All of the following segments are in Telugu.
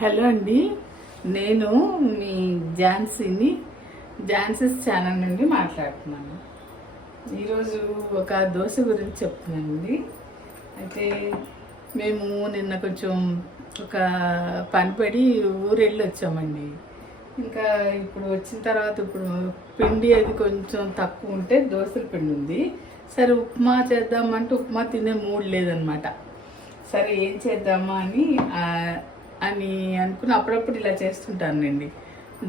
హలో అండి, నేను మీ ఝాన్సీస్ ఛానల్ నుండి మాట్లాడుతున్నాను. ఈరోజు ఒక దోశ గురించి చెప్తున్నానండి. అయితే మేము నిన్న కొంచెం ఒక పని పడి ఊరెళ్ళి వచ్చామండి. ఇంకా ఇప్పుడు వచ్చిన తర్వాత ఇప్పుడు పిండి అది కొంచెం తక్కువ ఉంటే దోశల పిండి ఉంది. సరే ఉప్మా చేద్దామంటే ఉప్మా తినే మూడ్ లేదనమాట. సరే ఏం చేద్దామా అని అనుకుని అప్పుడప్పుడు ఇలా చేస్తుంటానండి.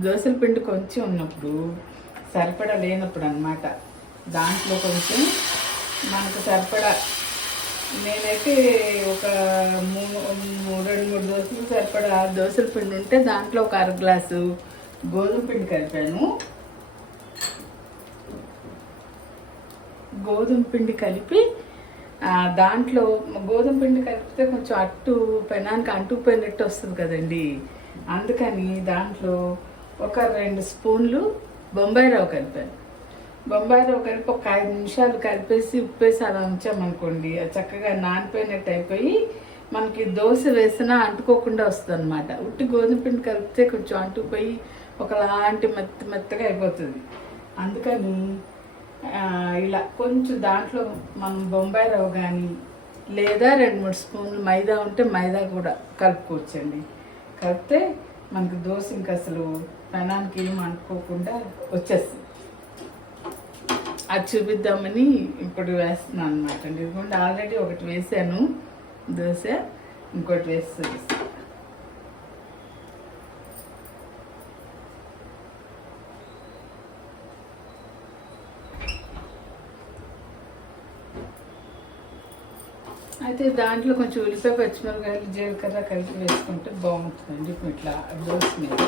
దోశల పిండి కొంచెం ఉన్నప్పుడు సరిపడా లేనప్పుడు అనమాట, దాంట్లో కొంచెం మనకు సరిపడా నేనైతే ఒక రెండు మూడు దోశలు సరిపడా దోశల పిండి ఉంటే దాంట్లో ఒక అర గ్లాసు గోధుమ పిండి కలిపాను. గోధుమ పిండి కలిపి దాంట్లో గోధుమ పిండి కలిపితే కొంచెం పెనానికి అంటుకుపోయినట్టు వస్తుంది కదండి. అందుకని దాంట్లో ఒక 2 స్పూన్లు బొంబాయి రవ్వ కలిపాను. బొంబాయి రవ్వ కలిపి ఒక 5 నిమిషాలు కలిపేసి ఉప్పేసి అలా ఉంచామనుకోండి, అది చక్కగా నానిపోయినట్టు అయిపోయి మనకి దోశ వేసినా అంటుకోకుండా వస్తుంది అనమాట. ఉట్టి గోధుమ పిండి కలిపితే కొంచెం అంటుకుపోయి ఒకలాంటి మెత్తగా అయిపోతుంది. అందుకని ఇలా కొంచెం దాంట్లో మనం బొంబాయి రవ్వ కానీ లేదా 2-3 స్పూన్లు మైదా ఉంటే మైదా కూడా కలుపుకోవచ్చండి. కలిపితే మనకు దోశ ఇంకా అసలు పెనానికి ఏం అనుకోకుండా వచ్చేస్తుంది. అది చూపిద్దామని ఇప్పుడు వేస్తున్నాను అనమాట అండి. ఇదిగోండి ఆల్రెడీ ఒకటి వేసాను దోశ, ఇంకోటి వేసి చూపిస్తాను. అయితే దాంట్లో కొంచెం ఉల్లిపాయ, పచ్చిమిరపకాయలు, జీలకర్ర కలిపి వేసుకుంటే బాగుంటుందండి. ఇట్లా దోశ మీద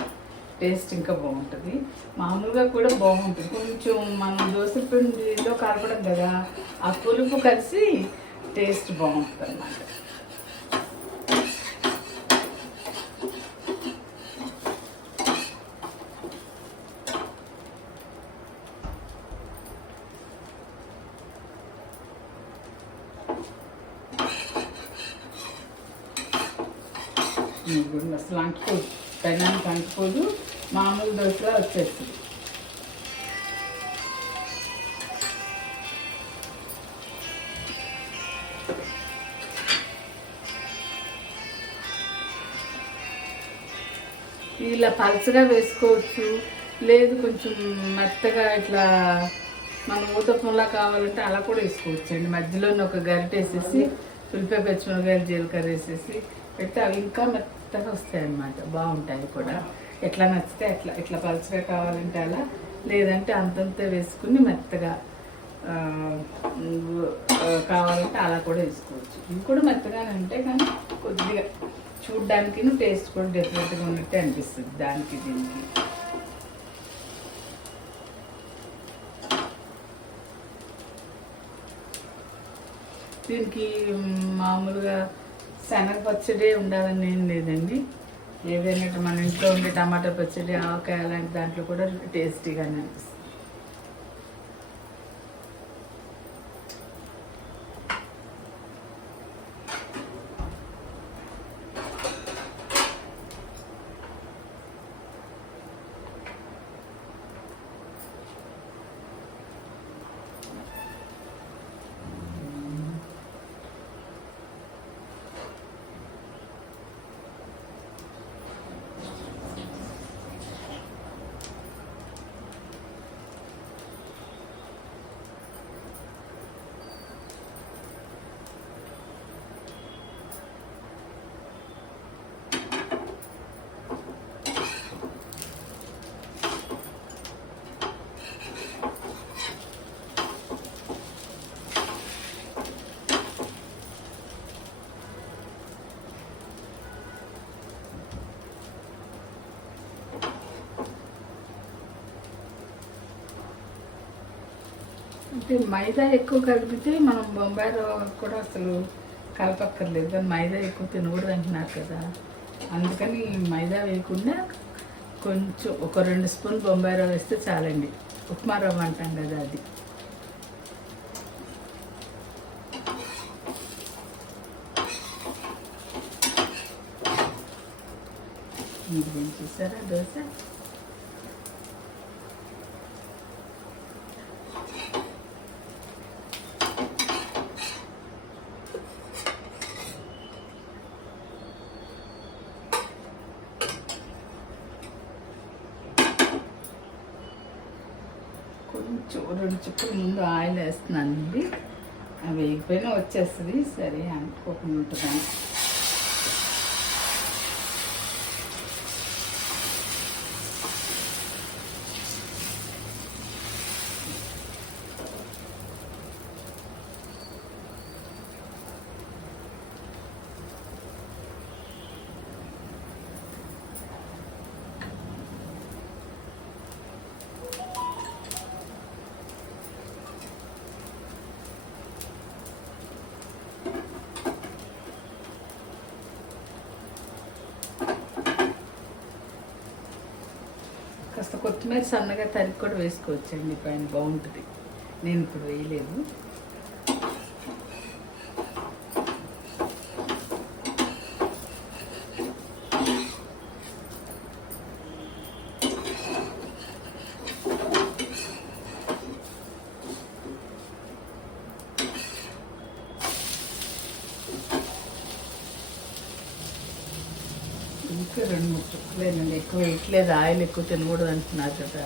టేస్ట్ ఇంకా బాగుంటుంది. మామూలుగా కూడా బాగుంటుంది. కొంచెం మనం దోశల పిండిలో కలపడం కదా, ఆ పులుపు కలిసి టేస్ట్ బాగుంటుంది అన్నమాట. అసలు అంటుకోదు, పెనానికి అంటుకోదు, మామూలు దోశలా వచ్చేస్తుంది. ఇలా పలచగా వేసుకోవచ్చు, లేదు కొంచెం మెత్తగా ఇట్లా మన ఊతప్పంలా కావాలంటే అలా కూడా వేసుకోవచ్చు అండి. మధ్యలోనే ఒక గరిటె వేసేసి ఉల్లిపాయ, పచ్చిమిరపకాయలు, జీలకర్ర వేసేసి పెడితే అవి ఇంకా మెత్తగా వస్తాయి అన్నమాట. బాగుంటాయి కూడా. ఎట్లా నచ్చితే ఇట్లా పలుచగా కావాలంటే అలా, లేదంటే అంతంత వేసుకుని మెత్తగా కావాలంటే అలా కూడా వేసుకోవచ్చు. ఇవి కూడా మెత్తగానే ఉంటాయి, కానీ కొద్దిగా చూడ్డానికి టేస్ట్ కూడా డిఫరెంట్గా ఉన్నట్టే అనిపిస్తుంది దానికి దీనికి. దీనికి మామూలుగా శనగ పచ్చడి ఉండాలని ఏం లేదండి. ఏదైనా మన ఇంట్లో ఉండే టమాటా పచ్చడి, ఆవకాయ అలాంటి దాంట్లో కూడా టేస్టీగానే అనిపిస్తుంది. అంటే మైదా ఎక్కువ కలిపితే మనం బొంబాయి రవ్వ కూడా అసలు కలపక్కర్లేదు, కానీ మైదా ఎక్కువ తినకూడదు అంటున్నారు కదా. అందుకని మైదా వేయకుండా కొంచెం ఒక 2 స్పూన్లు బొంబాయి రవ్వ వేస్తే చాలండి. ఉప్మా రవ్వ అంటాం కదా అది. ఇది చూసారా దోశ. కొంచెం 2 చుక్కలు ముందు ఆయిల్ వేస్తున్నానండి. అవి వేగిపోయినా వచ్చేస్తుంది. సరే అనుకోకుండా ఉంటుందని. కాస్త కొత్తిమీర సన్నగా తరిగి కూడా వేసుకోవచ్చండి, పైన బాగుంటుంది. నేను ఇప్పుడు వేయలేదు. ఇంకా 2-3 చుక్కలేనండి, ఎక్కువ వేయట్లేదు. ఆయిల్ ఎక్కువ తినకూడదు అంటున్నారు కదా.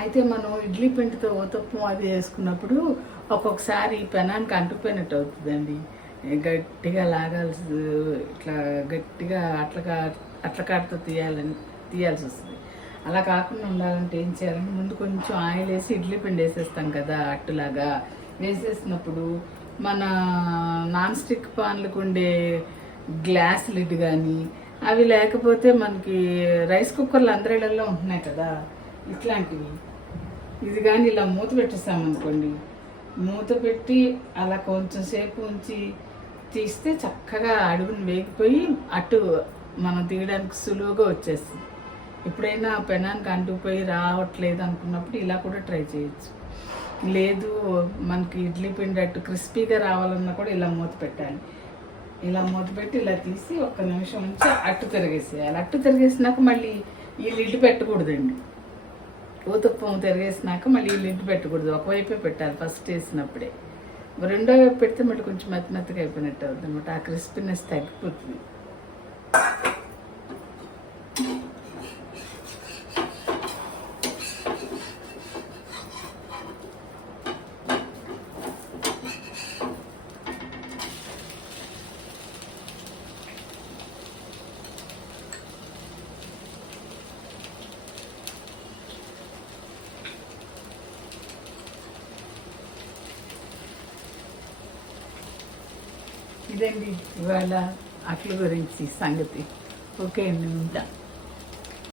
అయితే మనం ఇడ్లీ పిండితో ఊతప్పం అది వేసుకున్నప్పుడు ఒక్కొక్కసారి పెనానికి అంటుకుపోయినట్టు అవుతుందండి. గట్టిగా లాగాల్సి, ఇట్లా గట్టిగా అట్లకాడతో తీయాల్సి వస్తుంది. అలా కాకుండా ఉండాలంటే ఏం చేయాలంటే, ముందు కొంచెం ఆయిల్ వేసి ఇడ్లీ పిండి వేసేస్తాం కదా, అట్టులాగా వేసేసినప్పుడు మన నాన్ స్టిక్ పాన్లకు ఉండే గ్లాస్ లిడ్ కానీ అవి లేకపోతే మనకి రైస్ కుక్కర్లు అందరిళ్ళల్లో ఉంటున్నాయి కదా ఇట్లాంటివి, ఇది కానీ ఇలా మూత పెట్టేస్తామనుకోండి, మూత పెట్టి అలా కొంచెం సేపు ఉంచి తీస్తే చక్కగా అడుగుని వేగిపోయి అటు మనం తీయడానికి సులువుగా వచ్చేస్తుంది. ఎప్పుడైనా పెనానికి అంటుకుపోయి రావట్లేదు అనుకున్నప్పుడు ఇలా కూడా ట్రై చేయొచ్చు. లేదు మనకి ఇడ్లీ పిండి అట్టు క్రిస్పీగా రావాలన్నా కూడా ఇలా మూత పెట్టాలి. ఇలా మూత పెట్టి ఇలా తీసి 1 నిమిషం ఉంచి అట్టు తిరిగేసేయాలి. అట్టు తిరిగేసినాక మళ్ళీ ఈ లిడ్ పెట్టకూడదండి. ఊతప్పం తిరిగేసినాక మళ్ళీ ఈ లిడ్ పెట్టకూడదు, ఒకవైపే పెట్టాలి ఫస్ట్ వేసినప్పుడే. రెండో వైపు పెడితే మళ్ళీ కొంచెం మెత్తగా అయిపోయినట్టు అవుతుంది అనమాట, ఆ క్రిస్పీనెస్ తగ్గిపోతుంది. ఇదండి ఇవాళ అట్ల గురించి సంగతి. ఓకే అండి, ఉంటా.